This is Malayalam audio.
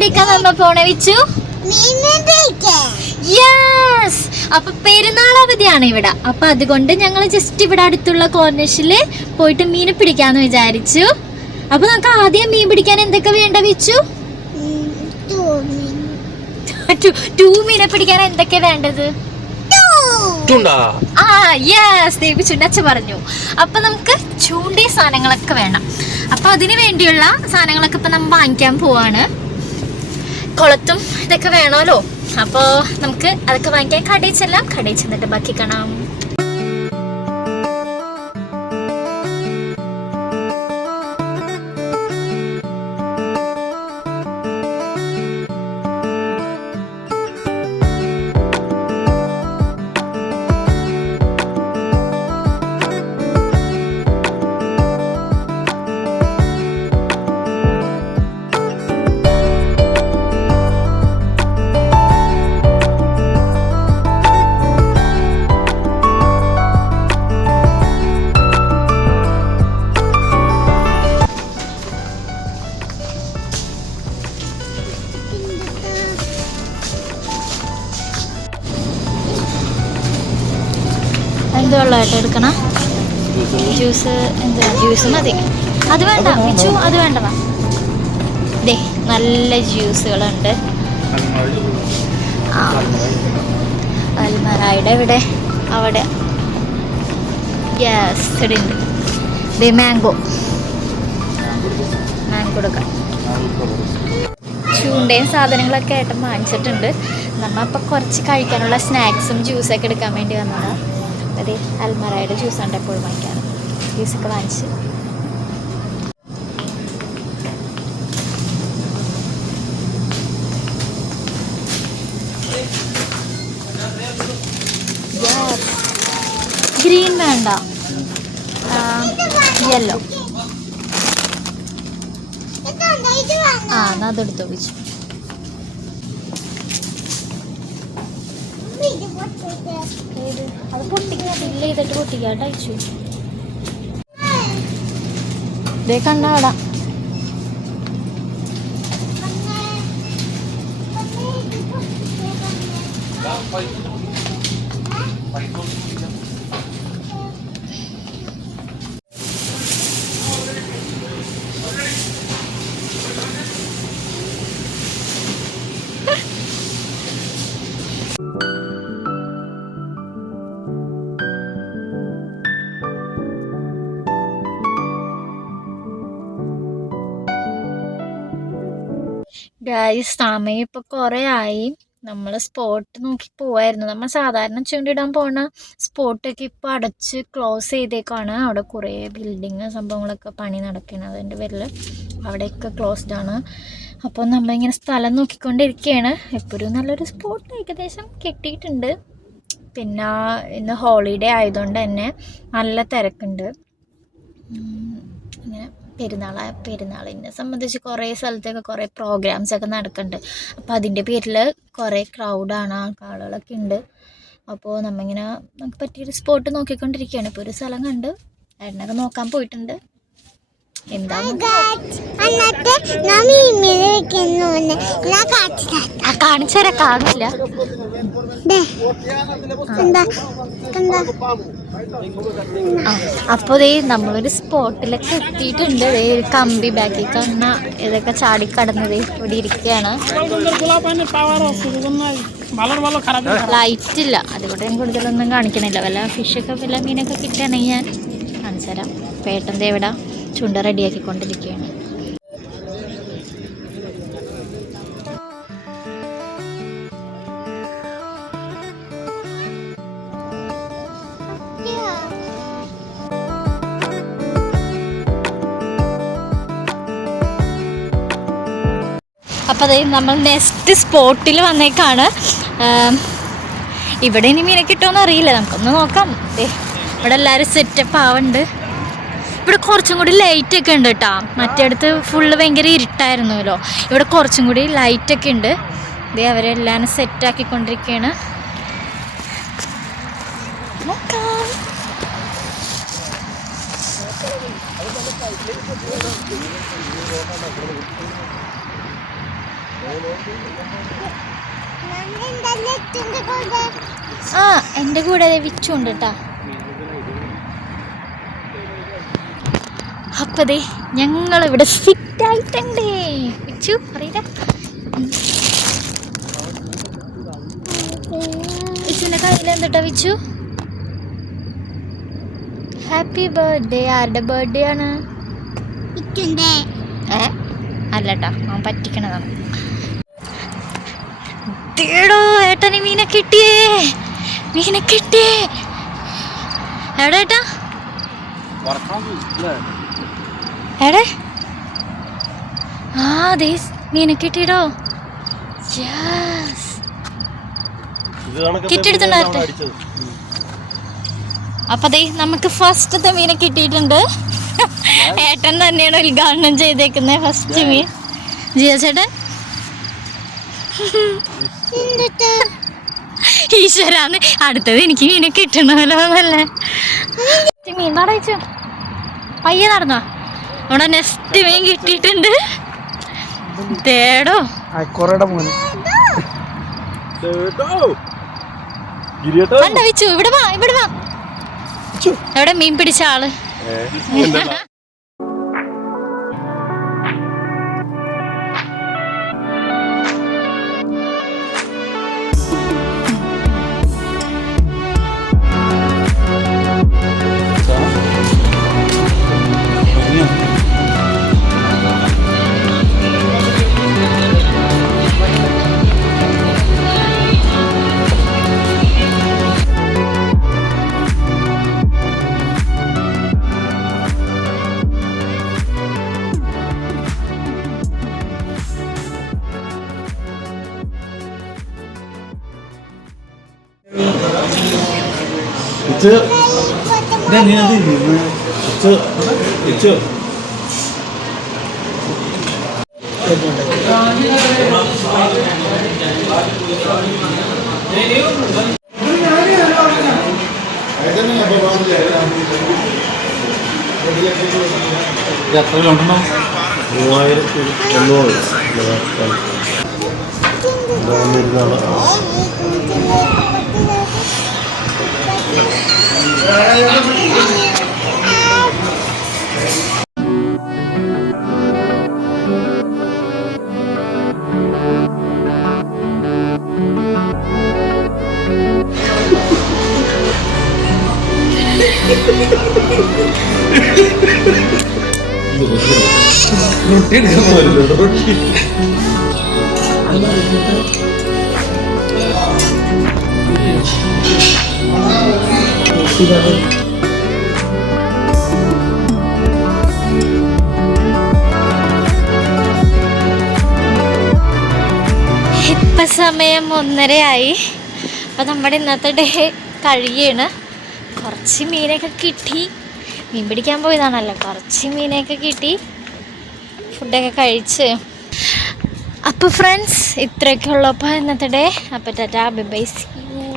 എവിടേക്കാ നമ്മ പോണേ വെച്ചു? യെസ്. അപ്പൊ പെരുന്നാൾ അവധിയാണ് ഇവിടെ. അപ്പൊ അതുകൊണ്ട് ഞങ്ങൾ ജസ്റ്റ് ഇവിടെ അടുത്തുള്ള കോർണിഷില് പോയിട്ട് മീൻ പിടിക്കാന്ന് വിചാരിച്ചു. അപ്പൊ നമുക്ക് ആദ്യം മീൻ പിടിക്കാൻ എന്തൊക്കെ വേണ്ട വെച്ചു? 2 മീനെ പിടിക്കാൻ എന്തൊക്കെ വേണ്ടത്? ചുണ്ടച്ച പറഞ്ഞു. അപ്പൊ നമുക്ക് ചൂണ്ടി സാധനങ്ങളൊക്കെ വേണം. അപ്പൊ അതിന് വേണ്ടിയുള്ള സാധനങ്ങളൊക്കെ ഇപ്പൊ നമ്മൾ വാങ്ങിക്കാൻ പോവാണ്. കൊളത്തും ഇതൊക്കെ വേണമല്ലോ. അപ്പൊ നമുക്ക് അതൊക്കെ വാങ്ങിക്കാൻ കടയിൽ ചെല്ലാം. കടയിൽ ചെന്നിട്ട് ബാക്കി കാണാം. എന്തുള്ളതായിട്ട് എടുക്കണം? ജ്യൂസ് എന്താ? ജ്യൂസ് മതി. അത് വേണ്ട മിച്ചു, അത് വേണ്ടവാ. ദേ നല്ല ജ്യൂസുകളുണ്ട്. അൽമറായുടെ ഇവിടെ അവിടെ ഗ്യാസ് ഉണ്ട്. ദേ മാംഗോ എടുക്കാം. ചൂണ്ടയും സാധനങ്ങളൊക്കെ ആയിട്ട് വാങ്ങിച്ചിട്ടുണ്ട്. നമ്മൾ ഇപ്പം കുറച്ച് കഴിക്കാനുള്ള സ്നാക്സും ജ്യൂസൊക്കെ എടുക്കാൻ വേണ്ടി വന്നതാണ്. അതെ അൽമറായുടെ ജ്യൂസാണ് എപ്പോഴും വാങ്ങിക്കാറ്. ജ്യൂസൊക്കെ വാങ്ങിച്ച് ഗ്രീൻ വേണ്ട, യെല്ലോ. എന്നാ അതെടുത്തോ വെച്ചു. അത് പൊട്ടിക്കാൻ ഫില്ല് ചെയ്തിട്ട് പൊട്ടിക്കാട്ട് അയച്ചു. ഇതേ കണ്ണാടാ. ഗൈസ് സമയം ഇപ്പോൾ കുറേ ആയി. നമ്മൾ സ്പോട്ട് നോക്കി പോവായിരുന്നു. നമ്മൾ സാധാരണ ചൂണ്ടിടാൻ പോണ സ്പോട്ടൊക്കെ ഇപ്പോൾ അടച്ച് ക്ലോസ് ചെയ്തേക്കാണ്. അവിടെ കുറേ ബിൽഡിങ് സംഭവങ്ങളൊക്കെ പണി നടക്കുന്നത്. അതിൻ്റെ പേരിൽ അവിടെയൊക്കെ ക്ലോസ്ഡ് ആണ്. അപ്പോൾ നമ്മളിങ്ങനെ സ്ഥലം നോക്കിക്കൊണ്ടിരിക്കുകയാണ്. എപ്പോഴും നല്ലൊരു സ്പോട്ട് ഏകദേശം കിട്ടിയിട്ടുണ്ട്. പിന്നെ ഇന്ന് ഹോളിഡേ ആയതുകൊണ്ട് തന്നെ നല്ല തിരക്കുണ്ട്. ഇങ്ങനെ പെരുന്നാളിനെ സംബന്ധിച്ച് കുറേ സ്ഥലത്തൊക്കെ കുറേ പ്രോഗ്രാംസൊക്കെ നടക്കുന്നുണ്ട്. അപ്പോൾ അതിൻ്റെ പേരിൽ കുറേ ക്രൗഡാണ്, ആളുകളൊക്കെ ഉണ്ട്. അപ്പോൾ നമ്മളിങ്ങനെ നമുക്ക് പറ്റിയൊരു സ്പോട്ട് നോക്കിക്കൊണ്ടിരിക്കുകയാണ്. ഇപ്പോൾ ഒരു സ്ഥലം കണ്ട് ഏട്ടനൊക്കെ നോക്കാൻ പോയിട്ടുണ്ട്. കാണിച്ചാ കാണില്ല. അപ്പോൾ ദേ നമ്മളൊരു സ്പോട്ടിലൊക്കെ എത്തിയിട്ടുണ്ട്. കമ്പി ബാക്കി കണ്ണ ഇതൊക്കെ ചാടിക്കടന്നത് ഇവിടെ ഇരിക്കുകയാണ്. ലൈറ്റ് ഇല്ല, അതുകൊണ്ട് ഞാൻ കൂടുതലൊന്നും കാണിക്കണില്ല. വല്ല ഫിഷൊക്കെ വല്ല മീനൊക്കെ കിട്ടുകയാണെങ്കിൽ ഞാൻ കാണിച്ചു തരാം. പേട്ടൻ്റെ ഇവിടെ ചുണ്ട റെഡിയാക്കിക്കൊണ്ടിരിക്കുകയാണ്. അപ്പോൾ അത് നമ്മൾ നെക്സ്റ്റ് സ്പോട്ടിൽ വന്നേക്കാണ്. ഇവിടെ ഇനി മീനെ കിട്ടുമെന്ന് അറിയില്ല, നമുക്കൊന്ന് നോക്കാം. ഇവിടെ എല്ലാവരും സെറ്റപ്പ് ആവുന്നുണ്ട്. ഇവിടെ കുറച്ചും കൂടി ലൈറ്റൊക്കെ ഉണ്ട് കേട്ടോ. മറ്റേടത്ത് ഫുള്ള് ഭയങ്കര ഇരുട്ടായിരുന്നല്ലോ. ഇവിടെ കുറച്ചും കൂടി ലൈറ്റൊക്കെ ഉണ്ട്. ഇതേ അവരെല്ലാം സെറ്റാക്കിക്കൊണ്ടിരിക്കുകയാണ്. നോക്കാം. ആ എൻ്റെ കൂടെ വിച്ചു ഉണ്ട് കേട്ടാ. അപ്പതേ ഞങ്ങളിവിടെ ഫിറ്റ് ആയിട്ടുണ്ട്. വിച്ചു അറിയില്ല, വിച്ചുവിൻ്റെ കയ്യിൽ എന്തിട്ടാ വിച്ചു? Happy birthday. ആരുടെ ബർത്ത്ഡേ ആണ്? അല്ലട്ടാ, അവൻ പറ്റിക്കണതാണ്. േടോ ഏട്ടന് മീനെ കിട്ടിയേ, മീനെ കിട്ടിയേ. എവിടെ ഏട്ടാ? എടെ ആ ദേ മീനെ കിട്ടിയിടോ. കിട്ടിയെടുത്തുണ്ടായിരുന്നേ. അപ്പൊ ദേ നമുക്ക് ഫസ്റ്റത്തെ മീനെ കിട്ടിയിട്ടുണ്ട്. ഏട്ടൻ തന്നെയാണ് ഉദ്ഘാടനം ചെയ്തേക്കുന്നത് ഫസ്റ്റ് മീൻ. ജിയ ചേട്ടൻ ഈശ്വരാന്ന്. അടുത്തത് എനിക്ക് മീനെ കിട്ടണമല്ലോ എന്നല്ലേ. മീൻ പാടച്ചു പയ്യെ നടന്നോ. അവിടെ നെക്സ്റ്റ് മീൻ കിട്ടിയിട്ടുണ്ട്. തേടോ വിച്ചു ഇവിടെ വാ, ഇവിടെ വാ. എവിടെ മീൻ പിടിച്ച ആള്? എത്രയുണ്ടോ? 3800. റൊട്ടി എടുക്കാമല്ലോ. റൊട്ടി ഇപ്പം സമയം 1:30 അപ്പം നമ്മുടെ ഇന്നത്തെ ഡേ കഴിയാണ്. കുറച്ച് മീനൊക്കെ കിട്ടി. മീൻ പിടിക്കാൻ പോയതാണല്ലോ. കുറച്ച് മീനൊക്കെ കിട്ടി. ഫുഡൊക്കെ കഴിച്ച്. അപ്പോൾ ഫ്രണ്ട്സ് ഇത്രയൊക്കെ ഉള്ളപ്പോൾ ഇന്നത്തെ ഡേ. അപ്പോൾ tata, bye bye, see U.